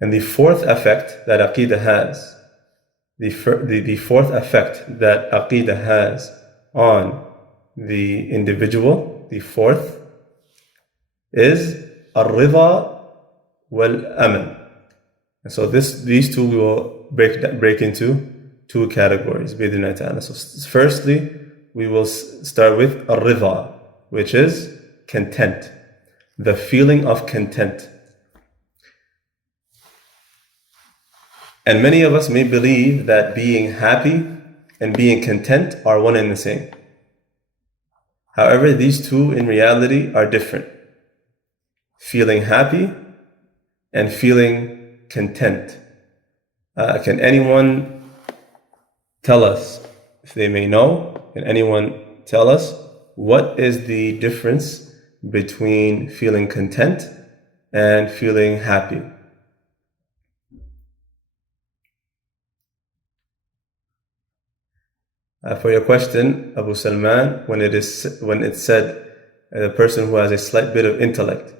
And the fourth effect that Aqidah has, the fourth effect that Aqidah has on the individual, the fourth, is al-Ridha wal-Aman. And so these two we will break into two categories. So firstly, we will start with al-Ridha, which is content, the feeling of content. And many of us may believe that being happy and being content are one and the same. However, these two in reality are different. Feeling happy and feeling content. Can anyone tell us, if they may know, can anyone tell us what is the difference between feeling content and feeling happy? For your question, Abu Salman, when it's said the person who has a slight bit of intellect,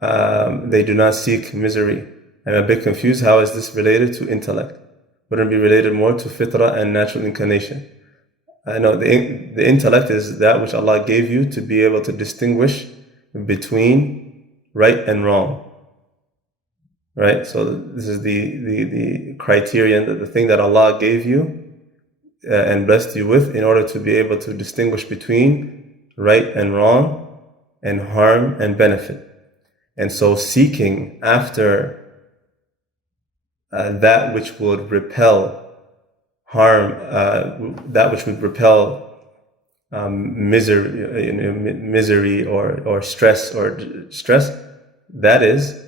they do not seek misery. I'm a bit confused. How is this related to intellect? Wouldn't it be related more to fitrah and natural inclination? I know the intellect is that which Allah gave you to be able to distinguish between right and wrong. Right? So this is the criterion, that the thing that Allah gave you and blessed you with in order to be able to distinguish between right and wrong and harm and benefit. And so seeking after that which would repel harm, that which would repel misery or stress, that is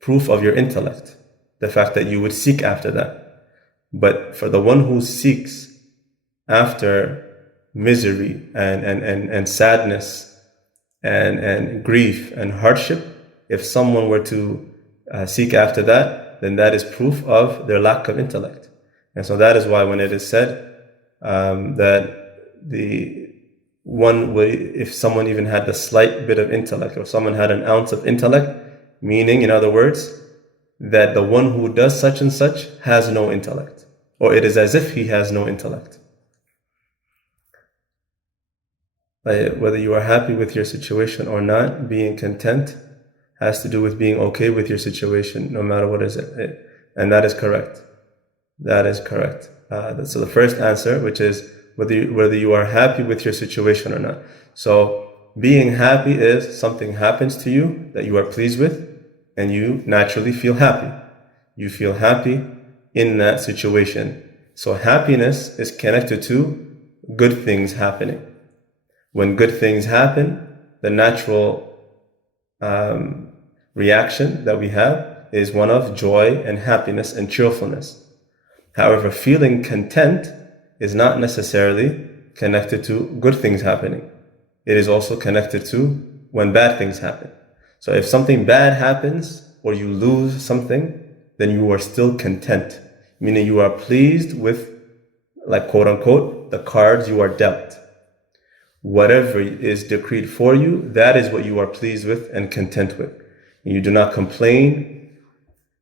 proof of your intellect, the fact that you would seek after that. But for the one who seeks after misery and sadness and grief and hardship, if someone were to seek after that, then that is proof of their lack of intellect. And so that is why when it is said that if someone even had the slight bit of intellect, or someone had an ounce of intellect, meaning, in other words, that the one who does such and such has no intellect, or it is as if he has no intellect. Whether you are happy with your situation or not, being content has to do with being okay with your situation, no matter what is it. And that is correct. That is correct. So the first answer, which is whether you are happy with your situation or not. So being happy is something happens to you that you are pleased with, and you naturally feel happy. You feel happy in that situation. So happiness is connected to good things happening. When good things happen, the natural reaction that we have is one of joy and happiness and cheerfulness. However, feeling content is not necessarily connected to good things happening. It is also connected to when bad things happen. So if something bad happens or you lose something, then you are still content, meaning you are pleased with, like, quote unquote, the cards you are dealt. Whatever is decreed for you, that is what you are pleased with and content with. And you do not complain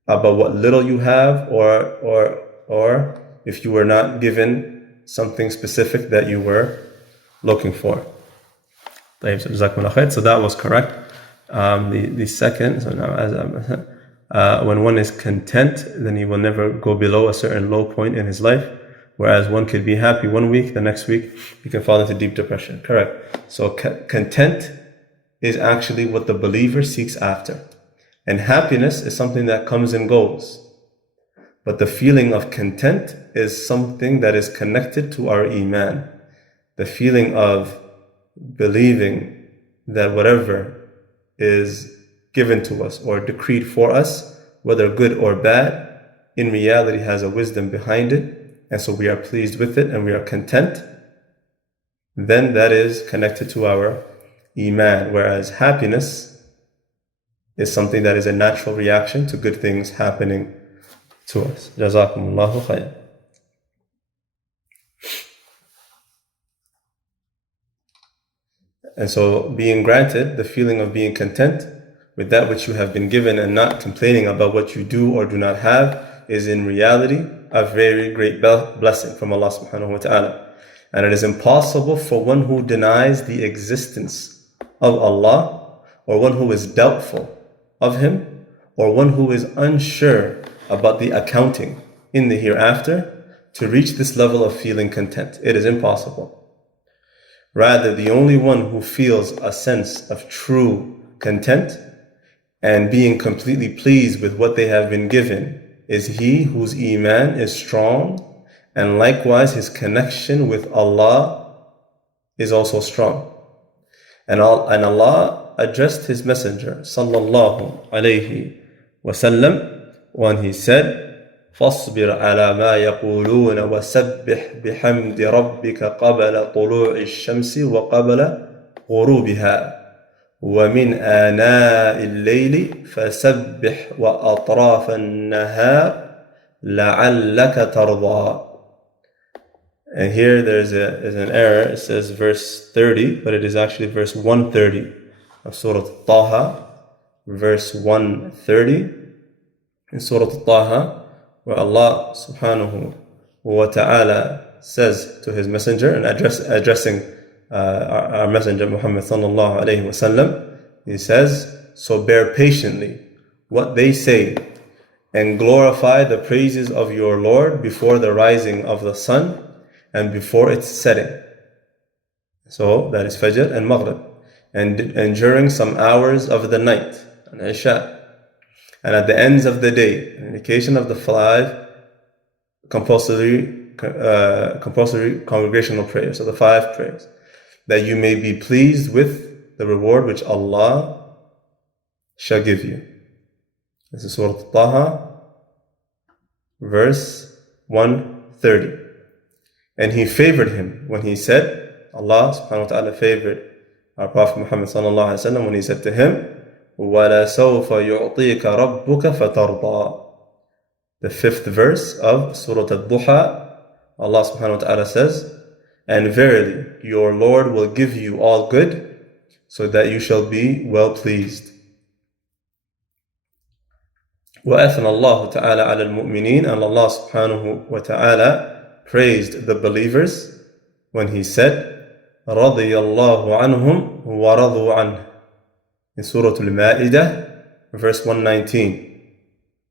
about what little you have, or if you were not given something specific that you were looking for. So that was correct. The second, so now when one is content, then he will never go below a certain low point in his life. Whereas one could be happy one week, the next week he can fall into deep depression. Correct. So content is actually what the believer seeks after. And happiness is something that comes and goes. But the feeling of content is something that is connected to our iman. The feeling of believing that whatever is given to us or decreed for us, whether good or bad, in reality has a wisdom behind it. And so we are pleased with it and we are content, then that is connected to our iman. Whereas happiness is something that is a natural reaction to good things happening to us. Jazakumullahu khayr. And so being granted the feeling of being content with that which you have been given and not complaining about what you do or do not have is in reality a very great blessing from Allah subhanahu wa ta'ala. And it is impossible for one who denies the existence of Allah, or one who is doubtful of Him, or one who is unsure about the accounting in the hereafter, to reach this level of feeling content. It is impossible. Rather, the only one who feels a sense of true content and being completely pleased with what they have been given is he whose iman is strong, and likewise his connection with Allah is also strong. And Allah addressed His Messenger sallallahu alayhi wasallam when He said, فاصبر على ما يقولون وسبح بحمد ربك قبل طلوع الشمس وقبل غروبها ومن آناء الليل فسبح وأطراف النهار لعلك ترضى. And here there's an error. It says verse 30, but it is actually verse 130 of Surah Taha, verse 130 in Surah Taha, where Allah subhanahu wa ta'ala says to His Messenger, and addressing our Messenger Muhammad sallallahu alayhi wasallam, He says, so bear patiently what they say and glorify the praises of your Lord before the rising of the sun and before its setting. So that is Fajr and Maghrib, and during some hours of the night, and Isha, and at the ends of the day, an indication of the 5 compulsory congregational prayers, so the 5 prayers, that you may be pleased with the reward which Allah shall give you. This is Surah Taha, verse 130. And He favored him when He said, Allah subhanahu wa ta'ala favored our Prophet Muhammad sallallahu alayhi wa sallam when He said to him, وَلَسَوْفَ يُعْطِيكَ رَبُّكَ فَتَرْضَى. The 5th verse of Surah Ad-Duha, Allah subhanahu wa ta'ala says, and verily your Lord will give you all good, so that you shall be well pleased. وَأَثْنَى اللَّهُ تَعَالَى عَلَى الْمُؤْمِنِينَ. And Allah subhanahu wa ta'ala praised the believers when He said, رَضِيَ اللَّهُ عَنْهُمْ وَرَضُوا عَنْهُ. In Surah Al-Ma'idah, verse 119.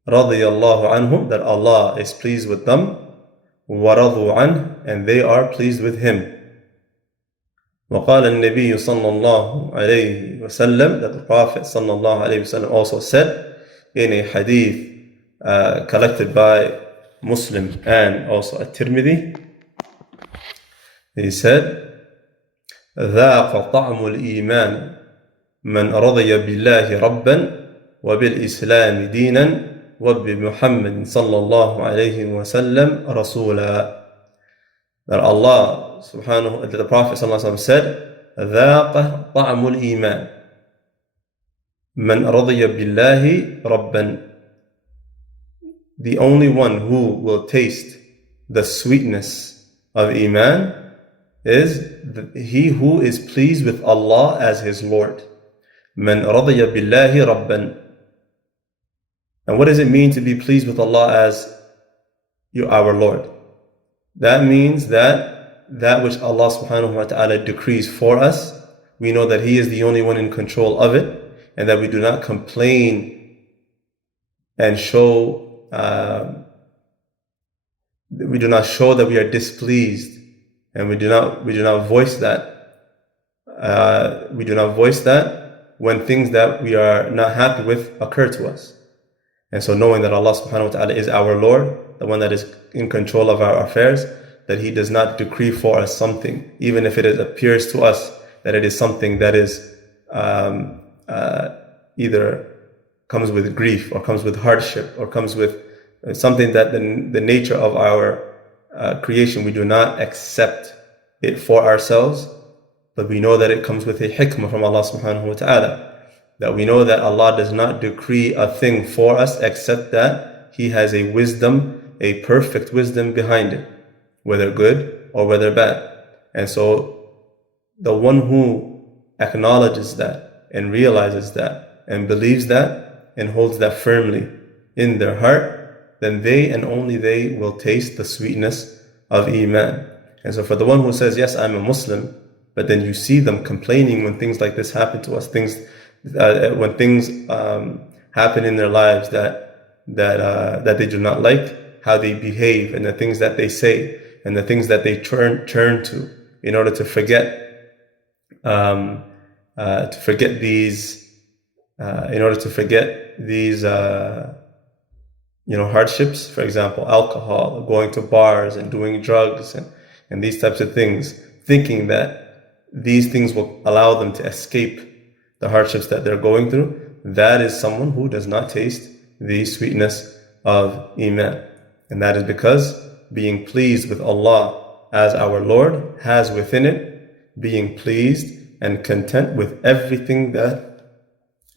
رَضِيَ اللَّهُ عَنْهُمْ, that Allah is pleased with them, وَرَضُوا عَنْهُ, and they are pleased with Him. وقال النبي صلى الله عليه وسلم, that the Prophet صلى الله عليه وسلم also said in a hadith collected by Muslim and also At-Tirmidhi, he said, ذاق طعم الإيمان من رضي بالله ربا وبالإسلام دينا وبمحمد صلى الله عليه وسلم رسولا. That Allah subhanahu, that the Prophet sallallahu alaihi wasallam said, ذاق طعم الإيمان من رضي بالله ربا. The only one who will taste the sweetness of Iman is he who is pleased with Allah as his Lord. من رضي بالله ربا. And what does it mean to be pleased with Allah as our Lord? That means that which Allah subhanahu wa ta'ala decrees for us, we know that He is the only one in control of it, and that we do not complain and we do not show that we are displeased, and we do not voice that. We do not voice that when things that we are not happy with occur to us. And so knowing that Allah subhanahu wa ta'ala is our Lord, the one that is in control of our affairs, that He does not decree for us something, even if it appears to us that it is something that is either comes with grief, or comes with hardship, or comes with something that the nature of our creation, we do not accept it for ourselves, but we know that it comes with a hikmah from Allah subhanahu wa ta'ala. That we know that Allah does not decree a thing for us except that He has a wisdom, a perfect wisdom behind it, whether good or whether bad. And so the one who acknowledges that and realizes that and believes that and holds that firmly in their heart, then they and only they will taste the sweetness of Iman. And so for the one who says, yes, I'm a Muslim, but then you see them complaining when things like this happen to us, when things happen in their lives that they do not like, how they behave, and the things that they say, and the things that they turn to in order to forget these hardships. For example, alcohol, going to bars and doing drugs and these types of things, thinking that these things will allow them to escape the hardships that they're going through. That is someone who does not taste the sweetness of Iman. And that is because being pleased with Allah as our Lord has within it being pleased and content with everything that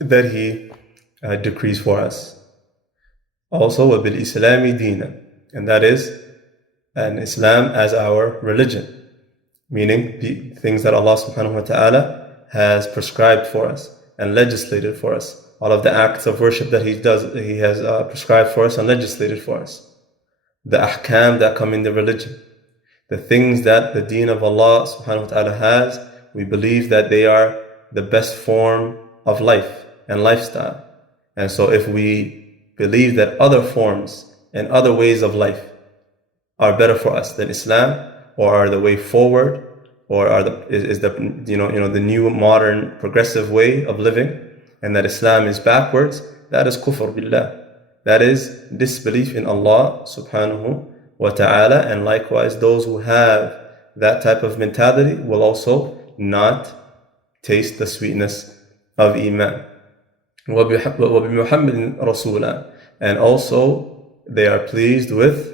He decrees for us. Also, وَبِالْإِسْلَامِ دِينًا, and that is an Islam as our religion, meaning the things that Allah subhanahu wa ta'ala has prescribed for us and legislated for us. All of the acts of worship that He has prescribed for us and legislated for us. The ahkam that come in the religion. The things that the deen of Allah subhanahu wa ta'ala has, we believe that they are the best form of life and lifestyle. And so if we believe that other forms and other ways of life are better for us than Islam, or are the way forward, or is the new modern progressive way of living, and that Islam is backwards, that is kufr billah. That is disbelief in Allah subhanahu wa ta'ala. And likewise, those who have that type of mentality will also not taste the sweetness of Iman. وَبِمُحَمَّدٍ رَسُولًا, and also they are pleased with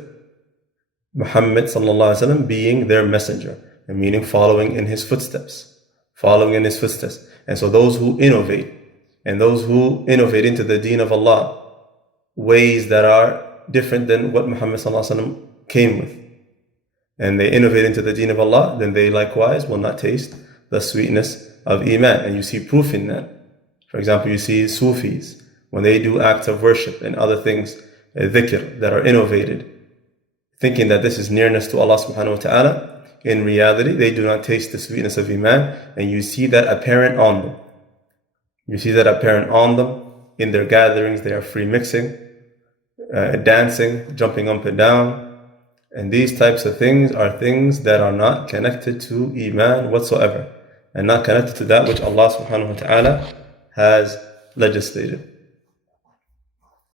Muhammad sallallahu alaihi wasallam being their messenger, and meaning following in his footsteps. And so those who innovate into the deen of Allah, ways that are different than what Muhammad sallallahu alaihi wasallam came with, and they innovate into the deen of Allah, then they likewise will not taste the sweetness of Iman. And you see proof in that. For example, you see Sufis, when they do acts of worship and other things, dhikr, that are innovated, thinking that this is nearness to Allah subhanahu wa ta'ala, in reality, they do not taste the sweetness of Iman, and you see that apparent on them. In their gatherings. They are free mixing, dancing, jumping up and down, and these types of things are things that are not connected to Iman whatsoever, and not connected to that which Allah subhanahu wa ta'ala has legislated.